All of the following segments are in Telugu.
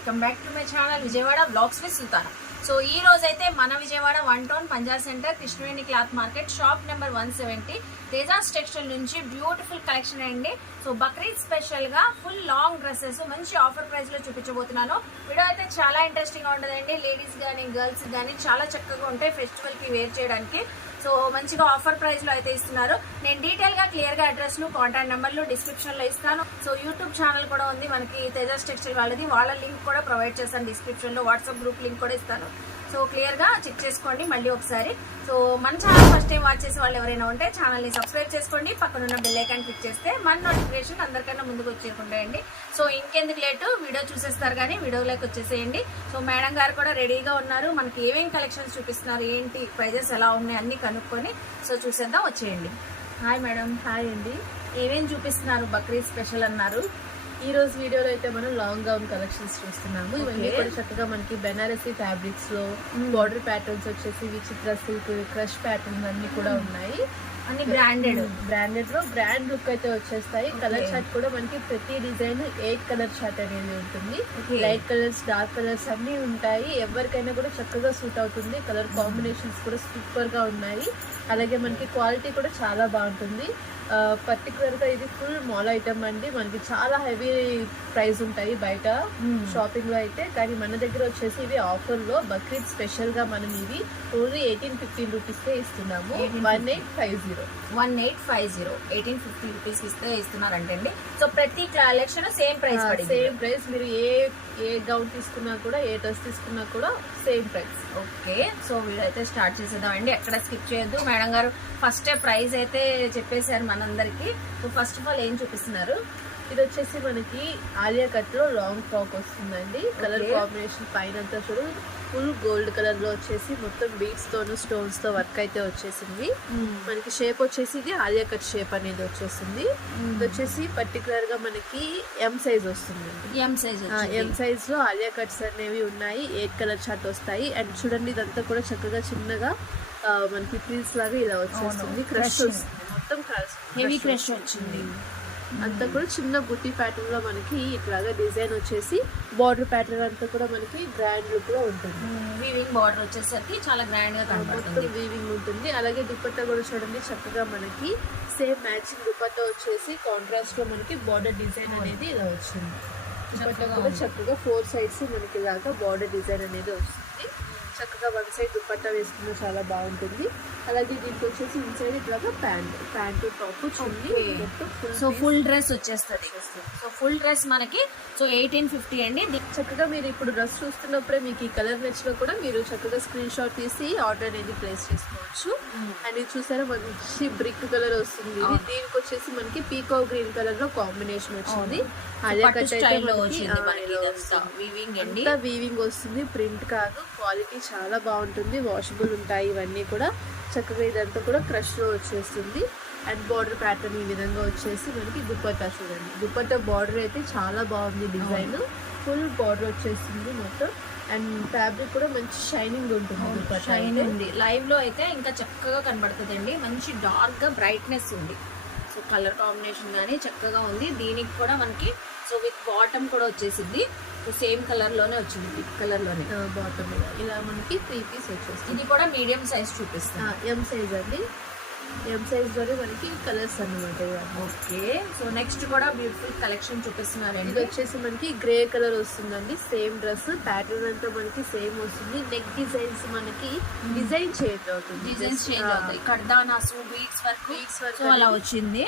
Welcome back to my channel Vijayawada blogs with Sultana. So ఈ రోజు అయితే మన Vijayawada 1 town Punjab centre Krishnaveni cloth market shop number 170 Tejas textile నుంచి బ్యూటిఫుల్ కలెక్షన్ అండి. సో బక్రీద్ స్పెషల్ గా ఫుల్ లాంగ్ డ్రెస్సెస్ మంచి ఆఫర్ ప్రైస్ లో చూపించబోతున్నాను. వీడియో అయితే చాలా ఇంట్రెస్టింగ్ గా ఉంటుందండి. లేడీస్ కానీ గర్ల్స్ కానీ చాలా చక్కగా ఉంటాయి ఫెస్టివల్ కి వేర్ చేయడానికి. సో మంచిగా ఆఫర్ ప్రైస్ లో అయితే ఇస్తున్నారు. నేను డీటెయిల్ గా క్లియర్ గా అడ్రస్ లు కాంటాక్ట్ నెంబర్లు డిస్క్రిప్షన్ లో ఇస్తాను. సో యూట్యూబ్ ఛానల్ కూడా ఉంది మనకి తేజాస్ టెక్స్టైల్ వాళ్ళది, వాళ్ళ లింక్ కూడా ప్రొవైడ్ చేస్తాను డిస్క్రిప్షన్ లో. వాట్సాప్ గ్రూప్ లింక్ కూడా ఇస్తాను. సో క్లియర్ గా చెక్ చేసుకోండి మళ్ళీ ఒకసారి. సో మన ఛానల్ ఫస్ట్ టైం వాచ్ చేసే వాళ్ళు ఎవరైనా ఉంటే ఛానల్ ని సబ్స్క్రైబ్ చేసుకోండి, పక్కన ఉన్న బెల్ ఐకాన్ క్లిక్ చేస్తే మన నోటిఫికేషన్ అందరికన్నా ముందుకు వచ్చేకుంటాయండి. సో ఇంకెందుకు లేటు వీడియో చూసేస్తారు కానీ వీడియోలోకి వచ్చేసేయండి. సో మేడం గారు కూడా రెడీగా ఉన్నారు. మనకి ఏమేమి కలెక్షన్స్ చూపిస్తున్నారు, ఏంటి ప్రైజెస్ ఎలా ఉన్నాయి అన్ని కనుక్కొని సో చూసేద్దాం, వచ్చేయండి. Hi madam. హాయ్ అండి. ఏమేమి చూపిస్తున్నారు? బక్రీద్ స్పెషల్ అన్నారు. ఈ రోజు వీడియోలో అయితే మనం లాంగ్ గౌన్ కలెక్షన్స్ చూస్తున్నాము. ఇవన్నీ కూడా చక్కగా మనకి బెనారసీ ఫ్యాబ్రిక్స్ లో బార్డర్ ప్యాటర్న్స్ వచ్చేసి విచిత్ర సిల్క్ క్రష్ ప్యాటర్న్ అన్ని కూడా ఉన్నాయి. అన్ని బ్రాండెడ్ లో బ్రాండ్ లుక్ అయితే వచ్చేస్తాయి. కలర్ చార్ట్ కూడా మనకి ప్రతి డిజైన్ 8 కలర్ చార్ట్ అనేది ఉంటుంది. లైట్ కలర్స్ డార్క్ కలర్స్ అన్ని ఉంటాయి. ఎవరికైనా కూడా చక్కగా సూట్ అవుతుంది. కలర్ కాంబినేషన్స్ కూడా సూపర్ గా ఉన్నాయి. అలాగే మనకి క్వాలిటీ కూడా చాలా బాగుంటుంది. పర్టికులర్ గా ఇది ఫుల్ మాల్ ఐటమ్ అండి. మనకి చాలా హెవీ ప్రైస్ ఉంటాయి బయట షాపింగ్ లో అయితే, కానీ మన దగ్గర వచ్చేసి ఇవి ఆఫర్ లో బక్రీద్ స్పెషల్ గా మనం ఇవి ఓన్లీ 1850 రూపీస్ కే ఇస్తున్నాము. 1850 1850 రూపీస్ ఇస్తే ఇస్తున్నారంటండి. సో ప్రతి కలెక్షన్ సేమ్ ప్రైస్. మీరు ఏ గౌన్ తీసుకున్నా కూడా ఏ డ్రెస్ తీసుకున్నా కూడా సేమ్ ప్రైస్. ఓకే, సో వీడైతే స్టార్ట్ చేసేద్దామండి. ఎక్కడ స్కిప్ చేయొద్దు. మేడం గారు ఫస్ట్ ప్రైస్ అయితే చెప్పేశారు మనందరికి. సో ఫస్ట్ ఆఫ్ ఆల్ ఏం చూపిస్తున్నారు? ఇది వచ్చేసి మనకి ఆలియా కట్ లో లాంగ్ ఫ్రాక్ వస్తుందండి. కలర్ కాంబినేషన్ పైన అంతా చూడు ఫుల్ గోల్డ్ కలర్ లో వచ్చేసి మొత్తం బీడ్స్ తోను స్టోన్స్ తో వర్క్ అయితే వచ్చేసింది. మనకి షేప్ వచ్చేసి ఇది ఆలియా కట్ షేప్ అనేది వచ్చేసింది. ఇది వచ్చేసి పర్టికులర్ గా మనకి ఎం సైజ్ వస్తుంది. ఎం సైజ్ లో ఆలియా కట్స్ అనేవి ఉన్నాయి. 8 కలర్ చార్ట్ వస్తాయి. అండ్ చూడండి ఇదంతా కూడా చక్కగా చిన్నగా మనకి ప్రిల్స్ లాగా ఇలా వచ్చేస్తుంది. క్రష్ మొత్తం హెవీ క్రష్ వచ్చింది. అంతా కూడా చిన్న బుట్టి ప్యాటర్న్ లో మనకి ఇట్లాగా డిజైన్ వచ్చేసి బార్డర్ ప్యాటర్న్ అంతా కూడా మనకి గ్రాండ్ లుక్ లో ఉంటుంది. వీవింగ్ బార్డర్ వచ్చేసరికి చాలా గ్రాండ్ గా కనబడుతుంది. వీవింగ్ ఉంటుంది. అలాగే దుపట్టా కూడా చూడండి చక్కగా మనకి సేమ్ మ్యాచింగ్ దుపట్టా వచ్చేసి కాంట్రాస్ట్ లో మనకి బార్డర్ డిజైన్ అనేది ఇలా వచ్చింది. దుపట్టా కూడా చక్కగా 4 సైడ్స్ మనకి ఇలాగా బార్డర్ డిజైన్ అనేది వస్తుంది. చక్కగా 1 సైడ్ దుపట్టా వేసుకున్న చాలా బాగుంటుంది. అలాగే దీనికి వచ్చేసి ఇన్సైడ్ ఇట్లాగా ప్యాంటు టాప్ చున్నీ సో ఫుల్ డ్రెస్ వచ్చేస్తుంది. సో ఫుల్ డ్రెస్ మనకి సో 1850 అండి. చక్కగా మీరు ఇప్పుడు డ్రెస్ చూస్తున్నప్పుడే మీకు ఈ కలర్ నచ్చినా కూడా మీరు చక్కగా స్క్రీన్ షాట్ తీసి ఆర్డర్ అనేది ప్లేస్ చేసుకోవచ్చు. అండ్ ఇది చూసారా మంచి బ్రిక్ కలర్ వస్తుంది. దీనికి వచ్చేసి మనకి పీకో గ్రీన్ కలర్ లో కాంబినేషన్ వచ్చింది. వీవింగ్ వస్తుంది, ప్రింట్ కాదు. క్వాలిటీ చాలా బాగుంటుంది. వాషబుల్ ఉంటాయి ఇవన్నీ కూడా. చక్కగా ఇదంతా కూడా క్రష్ లో వచ్చేస్తుంది. అండ్ బార్డర్ ప్యాటర్న్ ఈ విధంగా వచ్చేసి మనకి దుపట్టా చూడండి. దుపట్టా బార్డర్ అయితే చాలా బాగుంది. డిజైన్ ఫుల్ బార్డర్ వచ్చేసింది మొత్తం. అండ్ ఫ్యాబ్రిక్ కూడా మంచి షైనింగ్ ఉంటుంది. షైన్ ఉంది. లైవ్ లో అయితే ఇంకా చక్కగా కనబడుతుంది అండి. మంచి డార్క్ గా బ్రైట్నెస్ ఉంది. సో కలర్ కాంబినేషన్ కానీ చక్కగా ఉంది. దీనికి కూడా మనకి సో విత్ బాటమ్ కూడా వచ్చేసింది. సో సేమ్ కలర్ లోనే వచ్చింది, పింక్ కలర్ లోనే బాటమ్ ఇలా మనకి 3 పీస్ వచ్చేస్తుంది. ఇది కూడా మీడియం సైజ్ చూపిస్తాను. ఎం సైజ్ అండి. ఎం సైజ్ లోనే మనకి కలర్స్ అన్నమాట. ఓకే, సో నెక్స్ట్ కూడా బ్యూటిఫుల్ కలెక్షన్ చూపిస్తున్నారండి. ఇది వచ్చేసి మనకి గ్రే కలర్ వస్తుందండి. సేమ్ డ్రెస్ ప్యాటర్న్ అంతా మనకి సేమ్ వస్తుంది. నెక్ డిజైన్స్ మనకి డిజైన్ చేంజ్ అవుతుంది. కర్దానాసు బీడ్స్ వర్క్ సో అలా వచ్చింది.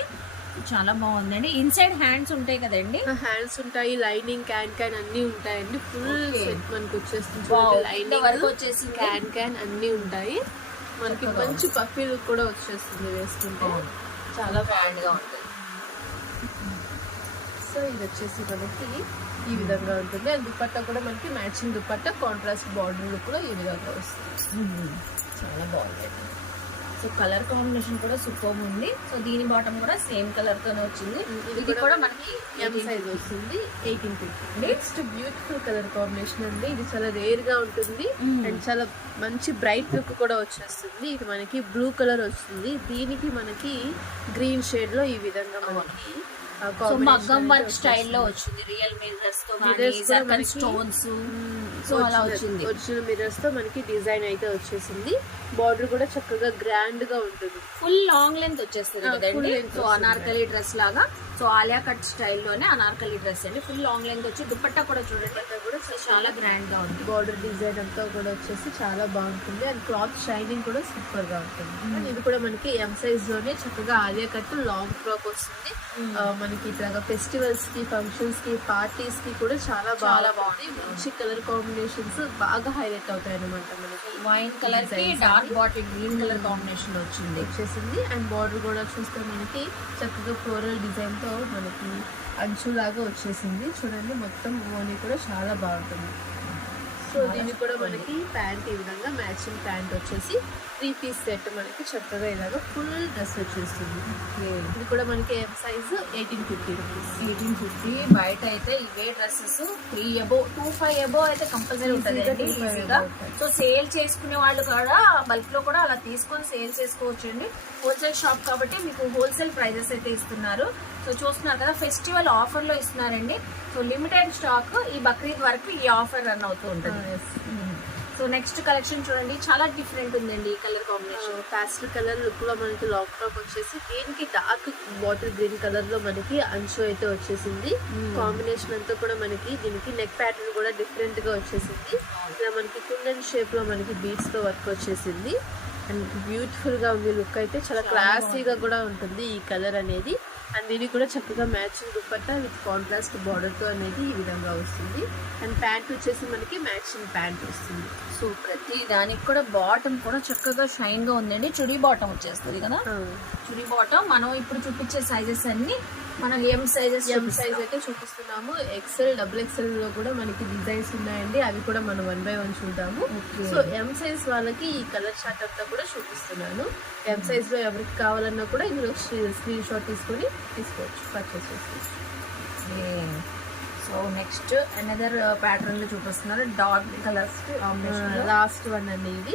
చాలా బాగుందండి. ఇన్సైడ్ హ్యాండ్స్ ఉంటాయి కదండి. హ్యాండ్స్ ఉంటాయి, లైనింగ్ క్యాన్ అన్ని ఉంటాయండి. ఫుల్ సెట్ మనకి వచ్చేస్తుంది. లైనింగ్ వరకు వచ్చేసి క్యాన్ అన్ని ఉంటాయి. మనకి మంచి పఫీ లుక్ కూడా వచ్చేస్తుంది వేసుకుంటే. చాలా బ్రాండ్ గా ఉంటుంది. సో ఇది వచ్చేసి మనకి ఈ విధంగా ఉంటుంది. అండ్ దుపట్టా కూడా మనకి matching dupatta contrast border look లో ఈ విధంగా వస్తుంది. చాలా బాగుంది. సో కలర్ కాంబినేషన్ కూడా సూపర్ ఉంది. సో దీని బాటమ్ కూడా సేమ్ కలర్ తోనే వచ్చింది. ఇది కూడా మనకి ఎం సైజ్ వస్తుంది. 1850. నెక్స్ట్ బ్యూటిఫుల్ కలర్ కాంబినేషన్ అండి. ఇది చాలా రేర్ గా ఉంటుంది. అండ్ చాలా మంచి బ్రైట్ లుక్ కూడా వచ్చేస్తుంది. ఇది మనకి బ్లూ కలర్ వస్తుంది. దీనికి మనకి గ్రీన్ షేడ్ లో ఈ విధంగా మనకి సో మగ్గం వర్క్ స్టైల్లో వచ్చింది, రియల్ మిర్రర్స్ తో కానీ Mirrors కూడా జర్కన్ మనకి స్టోన్స్, సో అలా వచ్చింది. ఒరిజినల్ మిర్రర్స్ తో మనకి డిజైన్ అయితే వచ్చేసింది. బార్డర్ కూడా చక్కగా గ్రాండ్ గా ఉంటుంది. ఫుల్ లాంగ్ లెంత్ వచ్చేస్తుంది full కదండి. length సో అనార్కలి డ్రెస్ లాగా, సో ఆలియా కట్ స్టైల్లోనే అనార్కలి డ్రెస్ అండి. ఫుల్ లాంగ్ లెంత్ వచ్చి దుపట్టా కూడా చూడండి, కూడా చాలా గ్రాండ్ గా ఉంది. బార్డర్ డిజైన్ అంతా కూడా వచ్చేసి చాలా బాగుంటుంది. అండ్ క్లాత్ షైనింగ్ కూడా సూపర్ గా ఉంటుంది. And ఇది కూడా మనకి ఎం సైజ్ లోనే చక్కగా ఆలియా కట్ లాంగ్ ఫ్రాక్ వస్తుంది. మనకి ఇట్లాగా ఫెస్టివల్స్ కి, ఫంక్షన్స్ కి, పార్టీస్ కి కూడా చాలా బాగుంది. మంచి కలర్ కాంబినేషన్స్ బాగా హైలైట్ అవుతాయి అనమాట. మనకి వైన్ కలర్ కి dark bottle green colour combination వచ్చేసింది. అండ్ బార్డర్ కూడా చూస్తే మనకి చక్కగా ఫ్లోరల్ డిజైన్ తో మనకి అంచులాగా వచ్చేసింది. చూడండి మొత్తం ఓని కూడా చాలా బాగుంటుంది. సో దీనికి కూడా మనకి ప్యాంట్ ఈ విధంగా మ్యాచింగ్ ప్యాంట్ వచ్చేసి 3 పీస్ సెట్ మనకి చక్కగా ఇలాగా ఫుల్ డ్రెస్ వచ్చేస్తుంది. ఇది కూడా మనకి ఎం సైజ్ 1850 రూపీస్. 1850. బయట అయితే ఇవే డ్రెస్సెస్ 3 above 25 above అయితే కంపల్సరీ ఉంటుంది ఈజీగా. సో సేల్ చేసుకునే వాళ్ళు కూడా బల్క్ లో కూడా అలా తీసుకొని సేల్ చేసుకోవచ్చు అండి. హోల్సేల్ షాప్ కాబట్టి మీకు హోల్సేల్ ప్రైజెస్ అయితే ఇస్తున్నారు. సో చూస్తున్నారు కదా, ఫెస్టివల్ ఆఫర్ లో ఇస్తున్నారండి. సో లిమిటెడ్ స్టాక్ ఈ బక్రీద్ వరకు ఈ ఆఫర్ రన్ అవుతూ ఉంటుంది. సో నెక్స్ట్ కలెక్షన్ చూడండి, చాలా డిఫరెంట్ ఉందండి ఈ కలర్ కాంబినేషన్. పాస్టల్ కలర్ లుక్ లో మనకి లాంగ్ ఫ్రాక్ వచ్చేసి దీనికి డార్క్ బాటిల్ గ్రీన్ కలర్ లో మనకి అంచు అయితే వచ్చేసింది. కాంబినేషన్ అంతా కూడా మనకి దీనికి నెక్ ప్యాటర్న్ కూడా డిఫరెంట్ గా వచ్చేసింది. ఇలా మనకి కుందన్ షేప్ లో మనకి బీడ్స్ తో వర్క్ వచ్చేసింది. అండ్ బ్యూటిఫుల్ గా ఉంది లుక్ అయితే, చాలా క్లాసీగా కూడా ఉంటుంది ఈ కలర్ అనేది. అండ్ దీనికి కూడా చక్కగా matching dupatta with contrast border తో అనేది ఈ విధంగా వస్తుంది. అండ్ ప్యాంట్ వచ్చేసి మనకి మ్యాచింగ్ ప్యాంట్ వస్తుంది. సో ప్రతి దానికి కూడా బాటమ్ కూడా చక్కగా షైన్ గా ఉందండి. చుడీ బాటమ్ వచ్చేస్తుంది కదా. చుడీ బాటమ్ మనం ఇప్పుడు చూపించే సైజెస్ అన్ని మనం ఎం సైజ్ అయితే చూపిస్తున్నాము. ఎక్సెల్, డబుల్ ఎక్సెల్ లో కూడా మనకి డిజైన్స్ ఉన్నాయండి. అవి కూడా మనం 1 by 1 చూద్దాము. సో ఎం సైజ్ వాళ్ళకి ఈ కలర్ చార్ట్ అంతా కూడా చూపిస్తున్నాను. ఎం సైజ్ లో ఎవరికి కావాలన్నా కూడా ఇందులో స్క్రీన్ షాట్ తీసుకొని తీసుకోవచ్చు, పర్చేస్ చేసుకోవచ్చు. సో నెక్స్ట్ అనదర్ ప్యాటర్న్ లో చూపిస్తున్నారు, dark colours combination. Last one అండి ఇది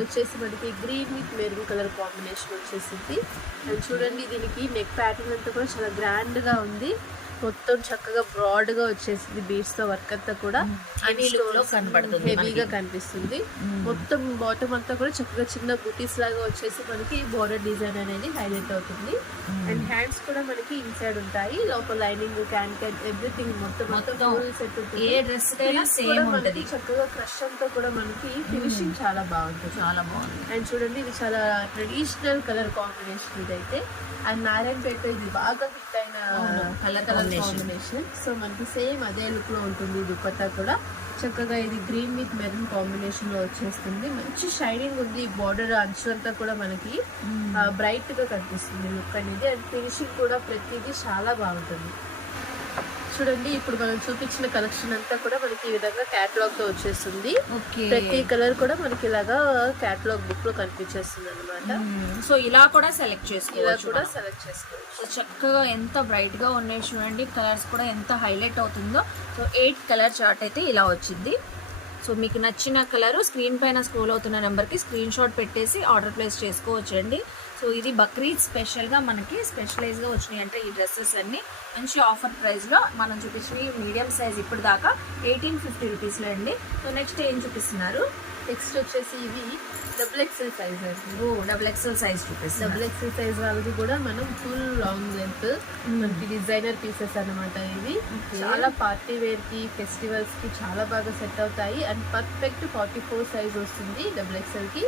వచ్చేసి మనకి green with maroon colour combination వచ్చేసింది. అండ్ చూడండి దీనికి నెక్ ప్యాటర్న్ అంతా కూడా చాలా గ్రాండ్ గా ఉంది. మొత్తం చక్కగా బ్రాడ్ గా వచ్చేసింది. బీడ్స్ తో వర్క్ అంతా కూడా హెవీగా కనిపిస్తుంది. మొత్తం బాటమ్ అంతా కూడా చక్కగా చిన్న బూటీస్ లాగా వచ్చేసి మనకి బోర్డర్ డిజైన్ అనేది హైలైట్ అవుతుంది. అండ్ హ్యాండ్స్ కూడా మనకి ఇన్సైడ్ ఉంటాయి, లోపల లైనింగ్, క్యాన్ ఎవ్రీథింగ్ మొత్తం ఫుల్ సెట్ ఉంటుంది. ఏ డ్రెస్ సేమ్ ఉంటది. చక్కగా క్రష్ అంతా కూడా మనకి ఫినిషింగ్ చాలా బాగుంటుంది. చాలా బాగుంది. అండ్ చూడండి ఇది చాలా ట్రెడిషనల్ కలర్ కాంబినేషన్ ఇదైతే. అండ్ నారాయణపేట ఇది బాగా హిట్ అయిన కలర్ కాంబినేషన్. సో మనకి సేమ్ అదే లుక్ లో ఉంటుంది. దుపట్టా కూడా చక్కగా ఇది గ్రీన్ విత్ మెరూన్ కాంబినేషన్ లో వచ్చేస్తుంది. మంచి షైనింగ్ ఉంది. బార్డర్ అంచు అంతా కూడా మనకి బ్రైట్ గా కనిపిస్తుంది లుక్ అనేది. అండ్ ఫినిషింగ్ కూడా ప్రతిదీ చాలా బాగుంటుంది. చూడండి ఇప్పుడు మనం చూపించిన కలెక్షన్ అంతా కూడా మనకి ఈ విధంగా క్యాటలాగ్ తో వచ్చేస్తుంది. ప్రతి కలర్ కూడా మనకి ఇలాగా క్యాటలాగ్ బుక్ లో కనిపించేస్తుంది అనమాట. సో ఇలా కూడా సెలెక్ట్ చేసుకోవచ్చు. చేసుకోవచ్చు. సో చక్కగా ఎంత బ్రైట్ గా ఉన్నాయి చూడండి, కలర్స్ కూడా ఎంత హైలైట్ అవుతుందో. సో 8 కలర్ చార్ట్ అయితే ఇలా వచ్చింది. సో మీకు నచ్చిన కలర్ స్క్రీన్ పైన స్క్రోల్ అవుతున్న నెంబర్కి స్క్రీన్ షాట్ పెట్టేసి ఆర్డర్ ప్లేస్ చేసుకోవచ్చండి. సో ఇది బక్రీద్ స్పెషల్గా మనకి స్పెషలైజ్గా వచ్చినాయి అంటే ఈ డ్రెస్సెస్ అన్నీ మంచి ఆఫర్ ప్రైస్లో మనం చూపించినవి. మీడియం సైజ్ ఇప్పుడు దాకా 1850 రూపీస్లో అండి. సో నెక్స్ట్ ఏం చూపిస్తున్నారు? నెక్స్ట్ వచ్చేసి ఇవి డబుల్ ఎక్సెల్ సైజ్ అండి. డబుల్ ఎక్సెల్ సైజ్ చూపిస్తుంది. డబుల్ ఎక్సెల్ సైజ్ వాళ్ళది కూడా మనం ఫుల్ లాంగ్ లెంత్ మనకి డిజైనర్ పీసెస్ అనమాట. ఇవి చాలా పార్టీ వేర్ కి, ఫెస్టివల్స్ కి చాలా బాగా సెట్ అవుతాయి. అండ్ పర్ఫెక్ట్ 44 సైజ్ వస్తుంది డబుల్ ఎక్సెల్ కి.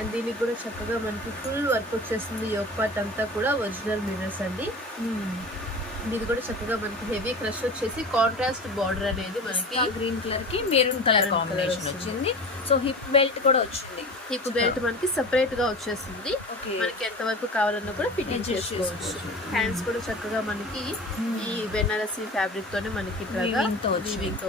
అండ్ దీనికి కూడా చక్కగా మనకి ఫుల్ వర్క్ వచ్చేస్తుంది. యోక్ పార్ట్ అంతా కూడా ఒరిజినల్ మిర్రర్స్ అండి. ఇది కూడా చక్కగా మనకి హెవీ క్రష్ వచ్చేసి కాంట్రాస్ట్ బార్డర్ అనేది మనకి గ్రీన్ కలర్ కి మెరూన్ కలర్ కాంబినేషన్ వచ్చింది. సో హిప్ బెల్ట్ కూడా వచ్చింది. హిప్ బెల్ట్ మనకి సెపరేట్ గా వచ్చేస్తుంది. మనకి ఎంత వరకు కావాలన్నా కూడా ఫిట్టింగ్ చేసుకోవచ్చు. హ్యాండ్స్ కూడా చక్కగా మనకి ఈ బెనారసీ ఫ్యాబ్రిక్ తోనే మనకి వీవింగ్ తో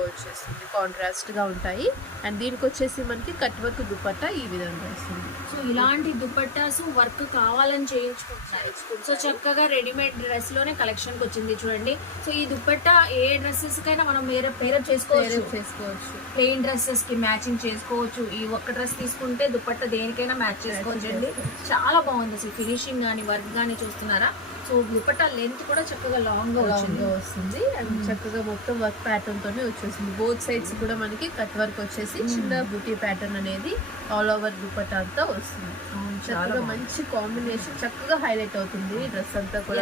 వచ్చేస్తుంది. కాంట్రాస్ట్ గా ఉంటాయి. అండ్ దీనికి వచ్చేసి మనకి కట్ వర్క్ దుపట్టా ఈ విధంగా వస్తుంది. సో ఇలాంటి దుపట్టాస్ వర్క్ కావాలని చేయించుకుంటున్నారు. సో చక్కగా రెడీమేడ్ డ్రెస్ లోనే కలెక్షన్ కి వచ్చింది చూడండి. సో ఈ దుపట్టా ఏ డ్రెస్సెస్ కైనా మనం పేరప్ చేసుకోవచ్చు. ప్లెయిన్ డ్రెస్సెస్ కి మ్యాచింగ్ చేసుకోవచ్చు. ఈ ఒక్క డ్రెస్ తీసుకుంటే దుపట్టా దేనికైనా మ్యాచ్ చేసుకోవచ్చు అండి. చాలా బాగుంది అసలు ఫినిషింగ్ కానీ వర్క్ కానీ చూస్తున్నారా. సో దుపట్టా లెంత్ కూడా చక్కగా లాంగ్ గా వస్తుంది అండ్ చక్కగా మొత్తం వర్క్ ప్యాటర్న్ తోనే వచ్చేసింది. బోత్ సైడ్స్ కూడా మనకి కట్ వర్క్ వచ్చేసి చిన్న బూటీ ప్యాటర్న్ అనేది ఆల్ ఓవర్ దుపట్టా అంతా వస్తుంది. చక్కగా మంచి కాంబినేషన్, చక్కగా హైలైట్ అవుతుంది డ్రెస్ అంతా కూడా.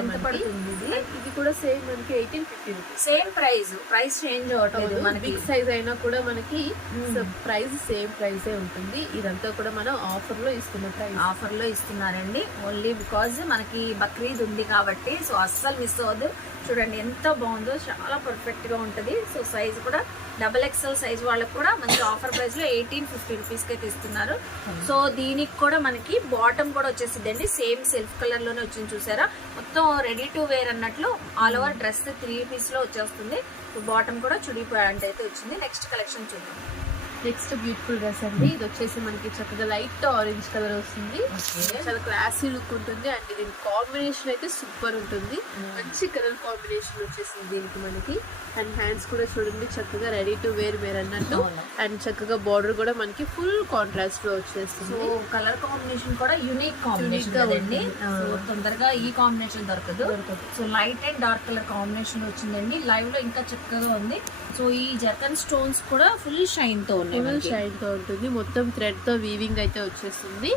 ఇది కూడా సేమ్ మనకి 1850 రూపీస్. సేమ్ ప్రైస్ చేంజ్ అవ్వట్లేదు. మన బిగ్ సైజ్ అయినా కూడా మనకి ప్రైస్ సేమ్ ప్రైసే ఉంటుంది. ఇదంతా కూడా మనం ఆఫర్ లో ఇస్తున్నారండి. ఓన్లీ బికాజ్ మనకి బక్రీద్ ఉంది కాబట్టి సో అస్సలు మిస్ అవ్వద్దు. చూడండి ఎంత బాగుందో, చాలా పర్ఫెక్ట్ గా ఉంటది. సో సైజ్ కూడా XXL సైజ్ వాళ్ళకి కూడా మంచి ఆఫర్ ప్రైస్ లో 1850 రూపీస్ కి అయితే ఇస్తున్నారు. సో దీనికి కూడా మనకి బాటమ్ కూడా వచ్చేసిందండి. సేమ్ సెల్ఫ్ కలర్ లోనే వచ్చింది చూసారా. మొత్తం రెడీ టు వేర్ అన్నట్లు ఆల్ ఓవర్ డ్రెస్ 3 పీస్ లో వచ్చేస్తుంది. బాటమ్ కూడా చుడీ ప్యాంట్ అయితే వచ్చింది. నెక్స్ట్ కలెక్షన్ చూద్దాం. నెక్స్ట్ బ్యూటిఫుల్ డ్రెస్ అండి. ఇది వచ్చేసి మనకి చక్కగా లైట్ ఆరెంజ్ కలర్ వస్తుంది. చాలా క్లాసీ లుక్ ఉంటుంది అండ్ దీని కాంబినేషన్ అయితే సూపర్ ఉంటుంది. మంచి కలర్ కాంబినేషన్ వచ్చేసింది దీనికి మనకి. అండ్ హ్యాండ్స్ కూడా చూడండి చక్కగా రెడీ టు వేర్ అన్నట్టు. అండ్ చక్కగా బార్డర్ కూడా మనకి ఫుల్ కాంట్రాస్ట్ లో వచ్చేస్తుంది. సో కలర్ కాంబినేషన్ కూడా యూనిక్ కాంబినేషన్ కదండి. సో తొందరగా ఈ కాంబినేషన్ దొరకదు. So light and dark colour combination వచ్చిందండి. లైవ్ లో ఇంకా చక్కగా ఉంది. సో ఈ జర్కన్ స్టోన్స్ కూడా ఫుల్ షైన్ తో ఉంటుంది. మొత్తం థ్రెడ్ తో వీవింగ్ అయితే వచ్చేస్తుంది.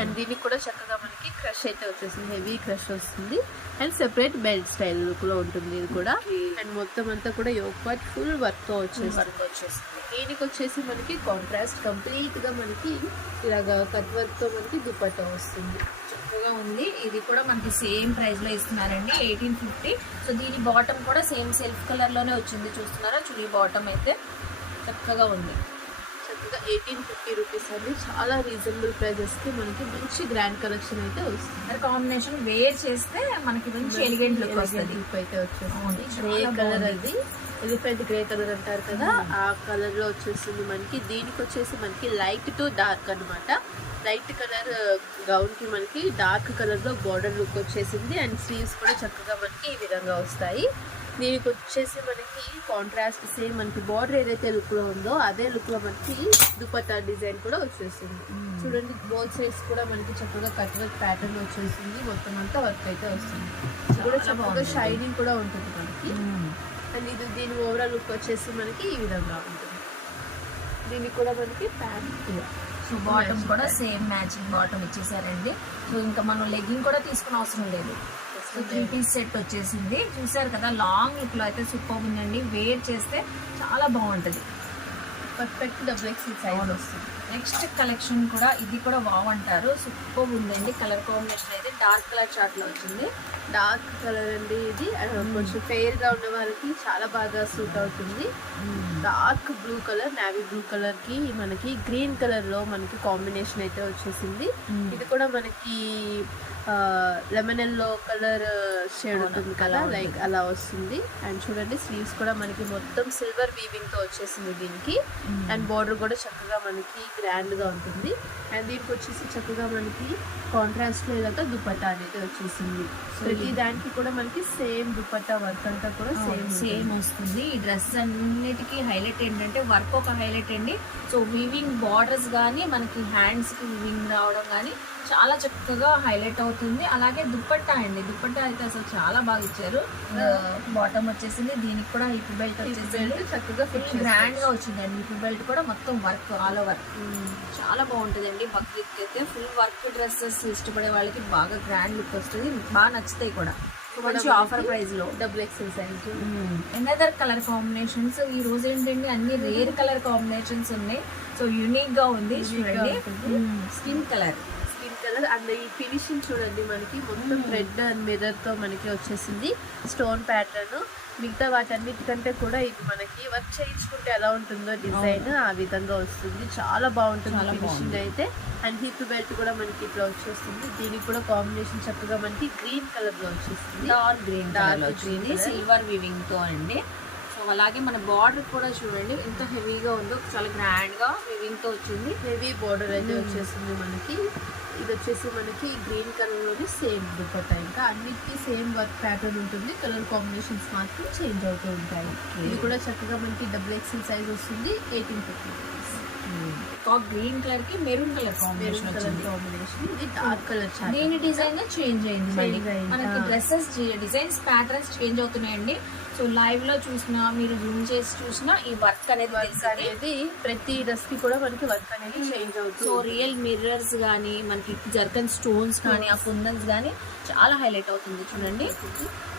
అండ్ దీనికి కూడా చక్కగా మనకి క్రష్ అయితే వచ్చేస్తుంది. హెవీ క్రష్ వస్తుంది and separate belt style look లో ఉంటుంది ఇది కూడా. అండ్ మొత్తం అంతా కూడా యోక్ పార్ట్ ఫుల్ వర్క్ తో వచ్చేస్తుంది. దీనికి వచ్చేసి మనకి కాంట్రాస్ట్ కంప్లీట్ గా మనకి ఇలాగా కట్ వర్క్ తో మనకి దుపట్టా వస్తుంది. చక్కగా ఉంది. ఇది కూడా మనకి సేమ్ ప్రైస్ లో ఇస్తున్నారండి 1850. సో దీని బాటమ్ కూడా సేమ్ సెల్ఫ్ కలర్ లోనే వచ్చింది చూస్తున్నారా. చుడీ బాటమ్ అయితే చక్కగా ఉంది. 1850 రూపీస్ అండి. చాలా రీజనబుల్ ప్రైజెస్ కి మనకి మంచి గ్రాండ్ కలెక్షన్ అయితే వస్తుంది. కాంబినేషన్ వేర్ చేస్తే మనకి మంచి ఎలిగెంట్ లుక్ వస్తుంది. అయితే వచ్చేస్తుంది. గ్రే కలర్ అది ఎలిఫెంట్ గ్రే కలర్ అంటారు కదా, ఆ కలర్ లో వచ్చేస్తుంది మనకి. దీనికి వచ్చేసి మనకి లైట్ టు డార్క్ అన్నమాట. లైట్ కలర్ గౌన్ కి మనకి డార్క్ కలర్ లో బార్డర్ లుక్ వచ్చేసింది. అండ్ స్లీవ్స్ కూడా చక్కగా మనకి ఈ విధంగా వస్తాయి. దీనికి వచ్చేసి మనకి కాంట్రాస్ట్ సేమ్ మనకి బార్డర్ ఏదైతే లుక్ లో ఉందో అదే లుక్ లో మనకి దుపట్టా డిజైన్ కూడా వచ్చేస్తుంది. చూడండి బోత్ సైడ్స్ కూడా మనకి చక్కగా కట్ వర్క్ ప్యాటర్న్ వచ్చేసింది. మొత్తం అంతా వర్క్ అయితే వస్తుంది. కూడా చక్కగా షైనింగ్ కూడా ఉంటుంది మనకి. అండ్ ఇది దీని ఓవరాల్ లుక్ వచ్చేసి మనకి ఈ విధంగా ఉంటుంది. దీనికి కూడా మనకి ప్యాంట్ సో బాటమ్ కూడా సేమ్ మ్యాచింగ్ బాటమ్ ఇచ్చేసారండి. సో ఇంకా మనం లెగ్గింగ్ కూడా తీసుకునే అవసరం లేదు. సో 3 పీస్ సెట్ వచ్చేసింది. చూసారు కదా, లాంగ్ లుక్ లో అయితే సూపర్ ఉందండి. వేర్ చేస్తే చాలా బాగుంటుంది. పర్ఫెక్ట్ XXL సైజ్ వస్తుంది. నెక్స్ట్ కలెక్షన్ కూడా ఇది కూడా వావ్ అంటారు. సూపర్ ఉందండి. కలర్ కాంబినేషన్ అయితే డార్క్ కలర్ చార్ట్ లో వచ్చింది. డార్క్ కలర్ అండి ఇది. కొంచెం ఫెయిర్ గా ఉన్న వాళ్ళకి చాలా బాగా సూట్ అవుతుంది. Dark blue colour, navy blue colour కి మనకి గ్రీన్ కలర్ లో మనకి కాంబినేషన్ అయితే వచ్చేసింది. ఇది కూడా మనకి లెమన్ ఎల్లో కలర్ షేడ్ ఉంటుంది కదా, లైక్ అలా వస్తుంది. అండ్ చూడండి స్లీవ్స్ కూడా మనకి మొత్తం సిల్వర్ వీవింగ్ తో వచ్చేసింది దీనికి. అండ్ బార్డర్ కూడా చక్కగా మనకి గ్రాండ్ గా ఉంటుంది. అండ్ దీనికి వచ్చేసి చక్కగా మనకి కాంట్రాస్ట్ లో ఇలాగా దుపట్టా అనేది వచ్చేసింది. ప్రతి దానికి కూడా మనకి సేమ్ దుపట్టా వర్క్ అంతా కూడా సేమ్ వస్తుంది. ఈ డ్రెస్ అన్నిటికీ హైలైట్ ఏంటంటే వర్క్ ఒక హైలైట్ అండి. సో వీవింగ్ బార్డర్స్ కానీ మనకి హ్యాండ్స్ కి వీవింగ్ రావడం కానీ చాలా చక్కగా హైలైట్ అవుతుంది. అలాగే దుపట్టా అండి, దుపట్టా అయితే అసలు చాలా బాగా ఇచ్చారు. బాటమ్ వచ్చేసింది. దీనికి కూడా హిప్ బెల్ట్ వచ్చేసింది. చక్కగా గ్రాండ్ గా వచ్చిందండి. హిప్ బెల్ట్ కూడా మొత్తం వర్క్ ఆల్ ఓవర్ చాలా బాగుంటుంది అండి. బక్రీద్ అయితే ఫుల్ వర్క్ డ్రెస్సెస్ ఇష్టపడే వాళ్ళకి బాగా గ్రాండ్ లుక్ వస్తుంది. బాగా నచ్చుతాయి కూడా. మంచి ఆఫర్ ప్రైస్ లో XXL size. Another colour combinations ఈ రోజు ఏంటండి అన్ని రేర్ కలర్ కాంబినేషన్స్ ఉన్నాయి. సో యూనిక్ గా ఉంది. చూడండి స్కిన్ కలర్ అండ్ ఈ ఫినిషింగ్ చూడండి మనకి మొత్తం రెడ్ అండ్ మిర్రర్ తో మనకి వచ్చేసింది. స్టోన్ ప్యాటర్న్ మిగతా వాటన్నిటికంటే కూడా ఇది మనకి వర్క్ చేయించుకుంటే ఎలా ఉంటుందో డిజైన్ ఆ విధంగా వస్తుంది. చాలా బాగుంటుంది ఫినిషింగ్ అయితే. అండ్ హిప్ బెల్ట్ కూడా మనకి ఇట్లా వచ్చేస్తుంది. దీనికి కూడా కాంబినేషన్ చక్కగా మనకి గ్రీన్ కలర్ లో వచ్చేస్తుంది. డార్క్ గ్రీన్ వచ్చింది సిల్వర్ వీవింగ్ తో అండి. సో అలాగే మన బార్డర్ కూడా చూడండి ఎంత హెవీగా ఉందో, చాలా గ్రాండ్ గా వీవింగ్ తో వచ్చింది. హెవీ బార్డర్ అయితే వచ్చేసింది మనకి. ఇది వచ్చేసి మనకి గ్రీన్ కలర్ లోని సేమ్ దుపట్టా, ఇంకా అన్నిటికీ సేమ్ వర్క్ ప్యాటర్న్ ఉంటుంది, కలర్ కాంబినేషన్స్ మాత్రం చేంజ్ అవుతూ ఉంటాయి. ఇది కూడా చక్కగా మనకి XXL సైజ్ వస్తుంది, 1850 రూపీస్. గ్రీన్ కలర్ కి మెరూన్ కలర్ కాంబినేషన్ ఇది డార్క్ కలర్. దీని డిజైన్ చేంజ్ అయింది మళ్ళీ. అయింది. మనకి డ్రెస్సెస్ డిజైన్స్ ప్యాటర్న్స్ చేంజ్ అవుతున్నాయండి. సో లైవ్ లో చూసినా, మీరు జూమ్ చేసి చూసినా ఈ వర్క్ అనేది ప్రతి డ్రెస్ కి కూడా మనకి వర్క్ అనేది చేంజ్ అవుతుంది. సో రియల్ మిర్రర్స్ కానీ, మనకి జర్కన్ స్టోన్స్ కానీ, ఆ కుందన్స్ కానీ చాలా హైలైట్ అవుతుంది చూడండి.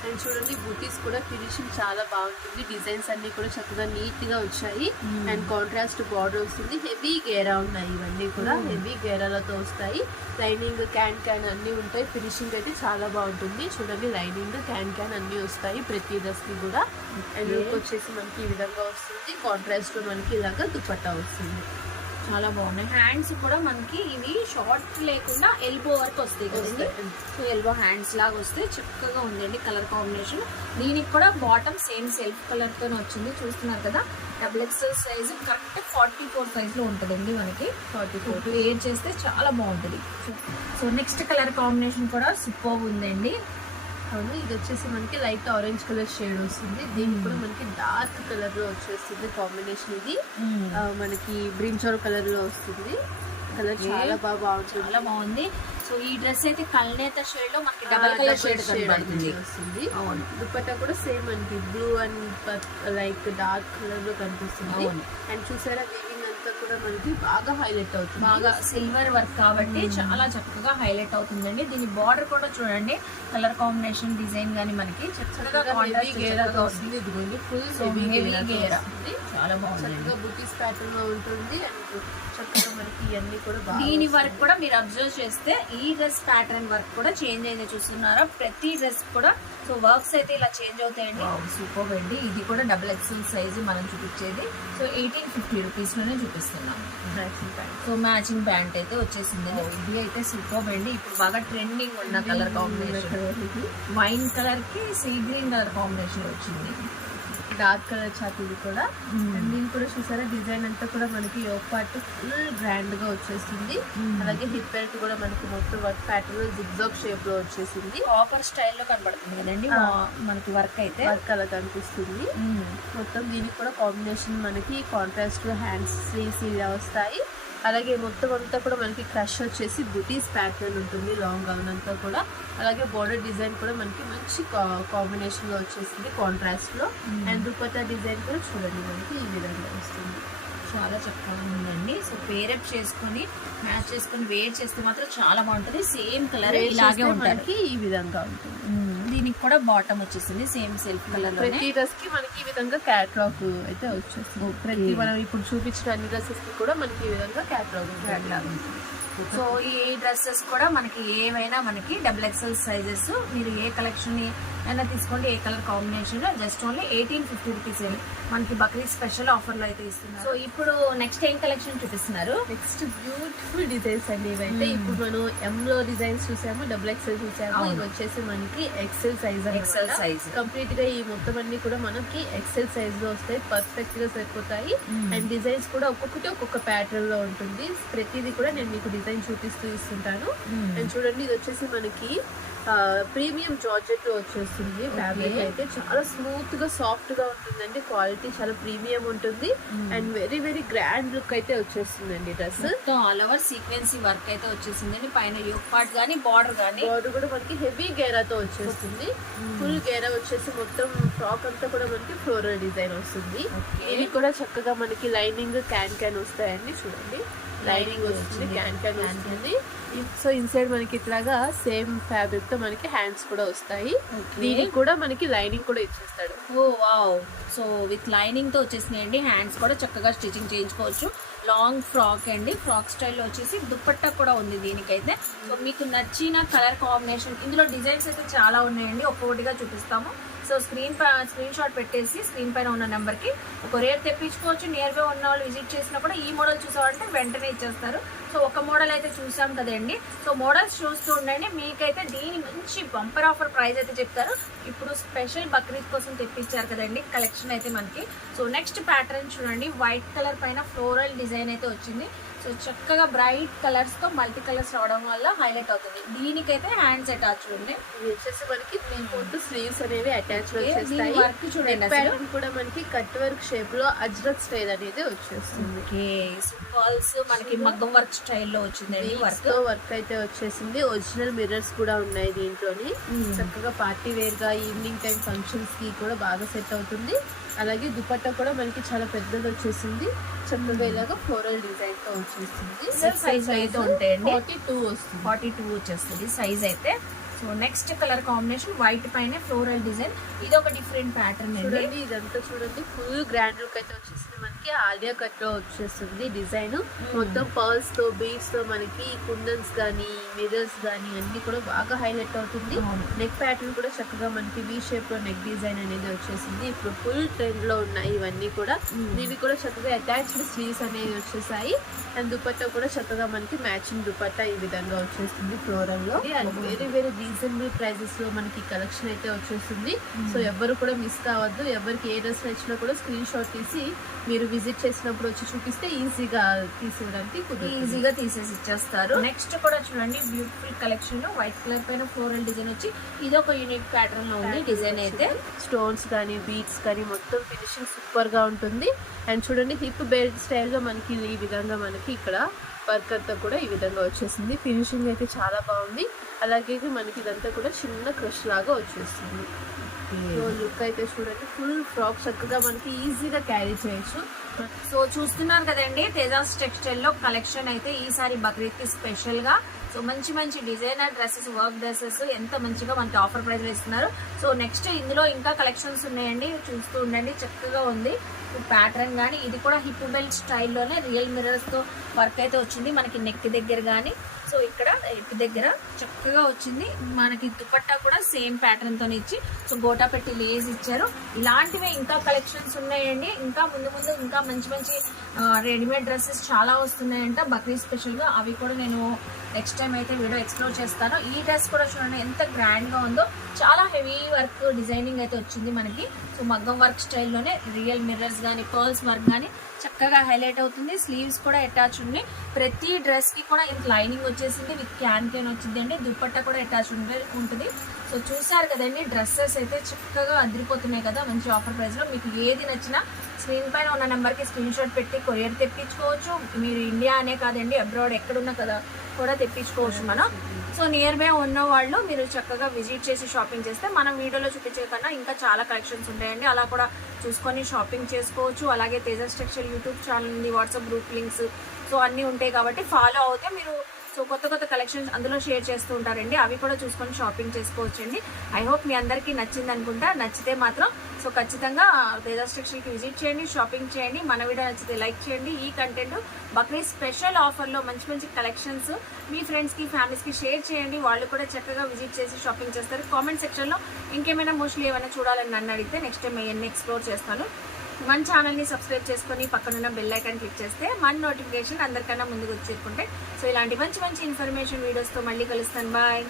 అండ్ చూడండి బూటీస్ కూడా ఫినిషింగ్ చాలా బాగుంటుంది, డిజైన్స్ అన్ని కూడా చక్కగా నీట్ గా వచ్చాయి. అండ్ కాంట్రాస్ట్ బార్డర్ వస్తుంది, హెవీ గేరా ఉన్నాయి, ఇవన్నీ కూడా హెవీ గేరాలతో వస్తాయి. లైనింగ్ క్యాన్ అన్ని ఉంటాయి, ఫినిషింగ్ అయితే చాలా బాగుంటుంది. చూడండి లైనింగ్ క్యాన్ అన్ని వస్తాయి ప్రతి డ్రెస్ కి కూడా. అండ్ లుక్ వచ్చేసి మనకి ఈ విధంగా వస్తుంది, కాంట్రాస్ట్ లో మనకి ఇలాగా దుపట్టా వస్తుంది. చాలా బాగున్నాయి. హ్యాండ్స్ కూడా మనకి ఇవి షార్ట్ లేకుండా ఎల్బో వరకు వస్తాయి కదండి. సో ఎల్బో హ్యాండ్స్ లాగా వస్తే చక్కగా ఉందండి కలర్ కాంబినేషన్. దీనికి కూడా బాటమ్ సేమ్ సెల్ఫ్ కలర్ తో వచ్చింది, చూస్తున్నారు కదా. XXL సైజ్ కరెక్ట్ 44 సైజ్ లో ఉంటుందండి మనకి. 44 వేర్ చేస్తే చాలా బాగుంటుంది. సో నెక్స్ట్ కలర్ కాంబినేషన్ కూడా సూపర్ ఉందండి. అవును, ఇది వచ్చేసి మనకి లైట్ ఆరెంజ్ కలర్ షేడ్ వస్తుంది, దీనికి కూడా మనకి డార్క్ కలర్ లో వచ్చేస్తుంది కాంబినేషన్. ఇది మనకి బ్రింజాల్ కలర్ లో వస్తుంది, కలర్ చాలా బాగుంటుంది, చాలా బాగుంది. సో ఈ డ్రెస్ అయితే కల్నేత షేడ్ లో మనకి డబల్ కలర్ షేడ్ వస్తుంది. దుపట్టా కూడా సేమ్ మనకి blue and like dark colour లో కనిపిస్తుంది. అండ్ చూసారా వీవింగ్ అంతా కూడా మనకి బాగా హైలైట్ అవుతుంది, బాగా సిల్వర్ వర్క్ కాబట్టి చాలా చక్కగా హైలైట్ అవుతుందండి. దీని బార్డర్ కూడా చూడండి, కలర్ కాంబినేషన్ డిజైన్ గానీ మనకి చక్కగా వస్తుంది. ఇదిగోండి ఫుల్ గేరా చాలా బాగుంది, చక్కగా బుటీస్ ప్యాటర్న్ లో ఉంటుంది. అండ్ చక్కగా మనకి ఇవన్నీ కూడా దీని వర్క్ కూడా మీరు అబ్జర్వ్ చేస్తే ఈ డ్రెస్ ప్యాటర్న్ వర్క్ కూడా చేంజ్ అయింది, చూస్తున్నారా. ప్రతి డ్రెస్ కూడా సో వర్క్స్ అయితే ఇలా చేంజ్ అవుతాయండి. సూపర్ అండి. ఇది కూడా XXL సైజ్ మనం చూపించేది. సో 1850 రూపీస్ లోనే చూపిస్తున్నాం. సో మ్యాచింగ్ ప్యాంట్ అయితే వచ్చేసింది. ఇది అయితే సూపర్ అండి. ఇప్పుడు బాగా ట్రెండింగ్ ఉన్న కలర్ కాంబినేషన్, వైన్ కలర్ కి సీ గ్రీన్ కలర్ కాంబినేషన్ వచ్చింది. డార్క్ కలర్ చాట్ ఇది కూడా. దీన్ని కూడా చూసారా డిజైన్ అంతా కూడా మనకి యోక్ పార్ట్ ఫుల్ గ్రాండ్ గా వచ్చేసింది. అలాగే హిప్ బెల్ట్ కూడా మనకి మొత్తం వర్క్ ప్యాటర్న్ జిగ్జాగ్ షేప్ లో వచ్చేసింది, కాపర్ స్టైల్లో కనబడుతుంది కదండి మనకి వర్క్ అయితే. వర్క్ అలా కనిపిస్తుంది మొత్తం. దీనికి కూడా కాంబినేషన్ మనకి కాంట్రాస్ట్ హ్యాండ్స్ స్లీవ్స్ ఇలా వస్తాయి. అలాగే మొత్తం అంతా కూడా మనకి క్రష్ వచ్చేసి బుటీస్ ప్యాటర్న్ ఉంటుంది లాంగ్ గౌన్ అంతా కూడా. అలాగే బోర్డర్ డిజైన్ కూడా మనకి మంచి కాంబినేషన్ లో వచ్చేసింది కాంట్రాస్ట్ లో. అండ్ దుపట్టా డిజైన్ కూడా చూడండి మనకి ఈ విధంగా వస్తుంది, చాలా చక్కగా ఉందండి. సో పేరప్ చేసుకొని మ్యాచ్ చేసుకొని వేర్ చేస్తే మాత్రం చాలా బాగుంటుంది. సేమ్ కలర్ ఇలాగే మనకి ఈ విధంగా ఉంటుంది. దీనికి కూడా బాటమ్ వచ్చేసింది సేమ్ సెల్ఫ్ కలర్ లో. ప్రతి డ్రెస్ కి మనకి ఈ విధంగా క్యాట్లాగ్ అయితే వచ్చేస్తుంది. ప్రతి మనం ఇప్పుడు చూపించిన అన్ని డ్రెస్సెస్ కి కూడా మనకి ఈ విధంగా క్యాట్లాగ్ ఉంటుంది. సో ఈ డ్రెస్సెస్ కూడా మనకి ఏవైనా మనకి XXL సైజెస్, మీరు ఏ కలెక్షన్ అయినా తీసుకోండి, ఏ colour combination, just only 1850 rupees మనకి బక్రీద్ స్పెషల్ ఆఫర్ లో అయితే ఇస్తున్నారు. సో ఇప్పుడు నెక్స్ట్ ఏం కలెక్షన్ చూపిస్తున్నారు? నెక్స్ట్ బ్యూటిఫుల్ డిజైన్స్ అండి ఇవైతే. ఇప్పుడు మనం M లో డిజైన్స్ చూసాము, XXL చూసాము, ఇవి వచ్చేసి మనకి XL సైజ్. కంప్లీట్ గా ఈ మొత్తం అన్ని కూడా మనకి XL సైజ్ లో వస్తాయి, పర్ఫెక్ట్ గా సరిపోతాయి. అండ్ డిజైన్స్ కూడా ఒక్కొక్కటి ఒక్కొక్క ప్యాటర్న్ లో ఉంటుంది. ప్రతిదీ కూడా నేను మీకు డిజైన్ చూపిస్తూ ఇస్తుంటాను. అండ్ చూడండి ఇది వచ్చేసి మనకి ప్రీమియం జార్జెట్ లో వచ్చేస్తుంది. ఫ్యాబ్రిక్ అయితే చాలా స్మూత్ గా సాఫ్ట్ గా ఉంటుందండి, క్వాలిటీ చాలా ప్రీమియం ఉంటుంది. And very very grand look అయితే వచ్చేస్తుందండి డ్రెస్. ఆల్ ఓవర్ సీక్వెన్సీ వర్క్ అయితే వచ్చేసిందండి, పైన యోక్ పార్ట్ గానీ బార్డర్ కూడా మనకి హెవీ గేరాతో వచ్చేస్తుంది. ఫుల్ గేరా వచ్చేసి మొత్తం ఫ్రాక్ అంతా కూడా మనకి ఫ్లోరల్ డిజైన్ వస్తుంది. ఇది కూడా చక్కగా మనకి లైనింగ్ క్యాన్ వస్తాయండి. చూడండి లైనింగ్ వస్తుంది, క్యాన్ వస్తుంది. సో ఇన్సైడ్ మనకి ఇట్లాగా సేమ్ ఫ్యాబ్రిక్ తో మనకి హ్యాండ్స్ కూడా వస్తాయి. దీనికి కూడా మనకి లైనింగ్ కూడా ఇచ్చేస్తాడు. ఓ వావ్. సో విత్ లైనింగ్ తో వచ్చేసినాయండి. హ్యాండ్స్ కూడా చక్కగా స్టిచింగ్ చేయించుకోవచ్చు. లాంగ్ ఫ్రాక్ అండి, ఫ్రాక్ స్టైల్లో వచ్చేసి దుపట్టా కూడా ఉంది దీనికైతే. సో మీకు నచ్చిన కలర్ కాంబినేషన్, ఇందులో డిజైన్స్ అయితే చాలా ఉన్నాయండి, ఒక్కొక్కటిగా చూపిస్తాము. సో స్క్రీన్ షాట్ పెట్టేసి స్క్రీన్ పైన ఉన్న నెంబర్కి కొరియర్ తెప్పించుకోవచ్చు. నియర్ బై ఉన్న వాళ్ళు విజిట్ చేసినా కూడా ఈ మోడల్ చూసామంటే వెంటనే ఇచ్చేస్తారు. సో ఒక మోడల్ అయితే చూసాం కదండి. సో మోడల్స్ చూస్తూ ఉండండి. మీకైతే దీని మంచి బంపర్ ఆఫర్ ప్రైస్ అయితే చెప్తారు. ఇప్పుడు స్పెషల్ బక్రీద్ కోసం తెప్పించారు కదండి కలెక్షన్ అయితే మనకి. సో నెక్స్ట్ ప్యాటర్న్ చూడండి, వైట్ కలర్ పైన ఫ్లోరల్ డిజైన్ అయితే వచ్చింది. సో చక్కగా బ్రైట్ కలర్స్ తో మల్టీ కలర్స్ రావడం వల్ల హైలైట్ అవుతుంది. దీనికైతే హ్యాండ్స్ అటాచ్ ఉంది. ఇది వచ్చేసి మనకి 3/4 స్లీవ్స్ అనేవి అటాచ్ వచ్చేస్తాయి. వర్క్ చూడండి, ప్యాటర్న్ కూడా మనకి కట్ వర్క్ షేప్ లో అజ్రక్ స్టైల్ అనేది వచ్చేస్తుంది. సింబల్స్ మనకి మగ్గం వర్క్ స్టైల్లో వచ్చిందండి. వర్క్ అయితే వచ్చేసింది. ఒరిజినల్ మిర్రర్స్ కూడా ఉన్నాయి దీంట్లోని. చక్కగా పార్టీ వేర్ గా ఈవినింగ్ టైం ఫంక్షన్స్ కి కూడా బాగా సెట్ అవుతుంది. అలాగే దుపట్టా కూడా మనకి చాలా పెద్దది వచ్చేసింది. చక్కగా ఇలాగా ఫ్లోరల్ డిజైన్ తో వచ్చేస్తుంది. సైజ్ అయితే ఉంటాయండి. 42 వస్తుంది. 42 వచ్చేస్తుంది సైజ్ అయితే. So next colour combination white పైన ఫ్లోరల్ డిజైన్. ఇది ఒక డిఫరెంట్ ప్యాటర్న్ చూడండి. ఇదంతా చూడండి ఫుల్ గ్రాండ్ లుక్ అయితే వచ్చేసింది. మనకి ఆలియా కట్ లో వచ్చేస్తుంది డిజైన్. మొత్తం పర్ల్స్ తో బీడ్స్ తో మనకి కుందన్స్ గానీ మిర్రర్స్ గానీ అన్ని కూడా బాగా హైలైట్ అవుతుంది. నెక్ ప్యాటర్న్ కూడా చక్కగా మనకి వి షేప్ లో నెక్ డిజైన్ అనేది వచ్చేసింది. ఇప్పుడు ఫుల్ ట్రెండ్ లో ఉన్నాయి ఇవన్నీ కూడా. ఇవి కూడా చక్కగా అటాచ్డ్ స్లీవ్స్ అనేవి వచ్చేసాయి. అండ్ దుపట్టా కూడా చక్కగా మనకి మ్యాచింగ్ దుపట్టా ఈ విధంగా వచ్చేస్తుంది ఫ్లోరల్ లో. వేరే వేరే రీజనబుల్ ప్రైజెస్ లో మనకి కలెక్షన్ అయితే వచ్చేస్తుంది. సో ఎవరు కూడా మిస్ కావద్దు. ఎవరికి ఏ డ్రెస్ నచ్చినా కూడా స్క్రీన్ షాట్ తీసి మీరు విజిట్ చేసినప్పుడు వచ్చి చూపిస్తే ఈజీగా తీసేయడానికి ఈజీగా తీసేసి ఇచ్చేస్తారు. నెక్స్ట్ కూడా చూడండి, బ్యూటిఫుల్ కలెక్షన్ లో వైట్ కలర్ పైన ఫ్లోరల్ డిజైన్ వచ్చి ఇది ఒక యూనిక్ ప్యాటర్న్ లో ఉంది. డిజైన్ అయితే స్టోన్స్ కానీ బీడ్స్ కానీ మొత్తం ఫినిషింగ్ సూపర్ గా ఉంటుంది. అండ్ చూడండి హిప్ బెల్ట్ స్టైల్లో మనకి ఈ విధంగా మనకి ఇక్కడ వర్క్ అంతా కూడా ఈ విధంగా వచ్చేసింది. ఫినిషింగ్ అయితే చాలా బాగుంది. అలాగే మనకి ఇదంతా కూడా చిన్న క్రష్ లాగా వచ్చేస్తుంది. సో లుక్ అయితే చూడండి, ఫుల్ ఫ్రాక్ చక్కగా మనకి ఈజీగా క్యారీ చేయొచ్చు. సో చూస్తున్నారు కదండి, తేజాస్ టెక్స్టైల్ లో కలెక్షన్ అయితే ఈసారి బక్రీద్ కి స్పెషల్ గా సో మంచి మంచి డిజైనర్ డ్రెస్సెస్, వర్క్ డ్రెస్సెస్ ఎంత మంచిగా మనకి ఆఫర్ ప్రైస్ లో ఇస్తున్నారు. సో నెక్స్ట్ ఇందులో ఇంకా కలెక్షన్స్ ఉన్నాయండి, చూస్తూ ఉండండి. చక్కగా ఉంది ప్యాటర్న్ కానీ. ఇది కూడా హిప్ బెల్ట్ స్టైల్లోనే రియల్ మిర్రర్స్ తో వర్క్ అయితే వచ్చింది మనకి నెక్ దగ్గర కానీ. సో ఇక్కడ హిప్ దగ్గర చక్కగా వచ్చింది. మనకి దుపట్టా కూడా సేమ్ ప్యాటర్న్ తో ఇచ్చి సో గోటా పెట్టి లేస్ ఇచ్చారు. ఇలాంటివే ఇంకా కలెక్షన్స్ ఉన్నాయండి. ఇంకా ముందు ముందు ఇంకా మంచి మంచి రెడీమేడ్ డ్రెస్సెస్ చాలా వస్తున్నాయంట బక్రీద్ స్పెషల్ గా. అవి కూడా నేను నెక్స్ట్ టైం అయితే వీడియో ఎక్స్ప్లోర్ చేస్తాను. ఈ డ్రెస్ కూడా చూడండి ఎంత గ్రాండ్ గా ఉందో. చాలా హెవీ వర్క్ డిజైనింగ్ అయితే వచ్చింది మనకి. సో మగ్గం వర్క్ స్టైల్లోనే రియల్ మిర్రర్స్ కానీ పర్ల్స్ వర్క్ కానీ చక్కగా హైలైట్ అవుతుంది. స్లీవ్స్ కూడా అటాచ్ ఉంది. ప్రతి డ్రెస్ కి కూడా ఇంత లైనింగ్ వచ్చేసింది విత్ క్యాన్ వచ్చింది అండి. దుపట్టా కూడా అటాచ్ ఉంటుంది. సో చూసారు కదండి, డ్రెస్సెస్ అయితే చక్కగా అదిరిపోతున్నాయి కదా మంచి ఆఫర్ ప్రైస్ లో. మీకు ఏది నచ్చినా స్క్రీన్ పైన ఉన్న నెంబర్కి స్క్రీన్ షాట్ పెట్టి కొరియర్ తెప్పించుకోవచ్చు. మీరు ఇండియా అనే కాదండి, అబ్రాడ్ ఎక్కడున్నా కదా కూడా తెప్పించుకోవచ్చు మనం. సో నియర్ బై ఉన్న వాళ్ళు మీరు చక్కగా విజిట్ చేసి షాపింగ్ చేస్తే మనం వీడియోలో చూపించే కన్నా ఇంకా చాలా కలెక్షన్స్ ఉంటాయండి. అలా కూడా చూసుకొని షాపింగ్ చేసుకోవచ్చు. అలాగే తేజాస్ టెక్స్టైల్ యూట్యూబ్ ఛానల్ ఉంది, వాట్సాప్ గ్రూప్ లింక్స్ సో అన్నీ ఉంటాయి కాబట్టి ఫాలో అవుతే మీరు సో కొత్త కొత్త కలెక్షన్స్ అందులో షేర్ చేస్తూ ఉంటారండి. అవి కూడా చూసుకొని షాపింగ్ చేసుకోవచ్చండి. ఐ హోప్ మీ అందరికీ నచ్చింది అనుకుంటా. నచ్చితే మాత్రం సో ఖచ్చితంగా తేజాస్ టెక్స్టైల్కి విజిట్ చేయండి, షాపింగ్ చేయండి. మన వీడియో నచ్చితే లైక్ చేయండి. ఈ కంటెంట్ బక్రీద్ స్పెషల్ ఆఫర్లో మంచి మంచి కలెక్షన్స్ మీ ఫ్రెండ్స్కి ఫ్యామిలీస్కి షేర్ చేయండి. వాళ్ళు కూడా చక్కగా విజిట్ చేసి షాపింగ్ చేస్తారు. కామెంట్ సెక్షన్లో ఇంకేమైనా మోస్ట్లీ ఏమైనా చూడాలని నన్ను అడిగితే నెక్స్ట్ టైం అవన్నీ ఎక్స్ప్లోర్ చేస్తాను. మన ఛానల్ని సబ్స్క్రైబ్ చేసుకొని పక్కనున్న బెల్ ఐకాన్ క్లిక్ చేస్తే మన నోటిఫికేషన్ అందరికన్నా ముందుకు వచ్చేరుకుంటే సో ఇలాంటి మంచి మంచి ఇన్ఫర్మేషన్ వీడియోస్తో మళ్ళీ కలుస్తాను. బాయ్.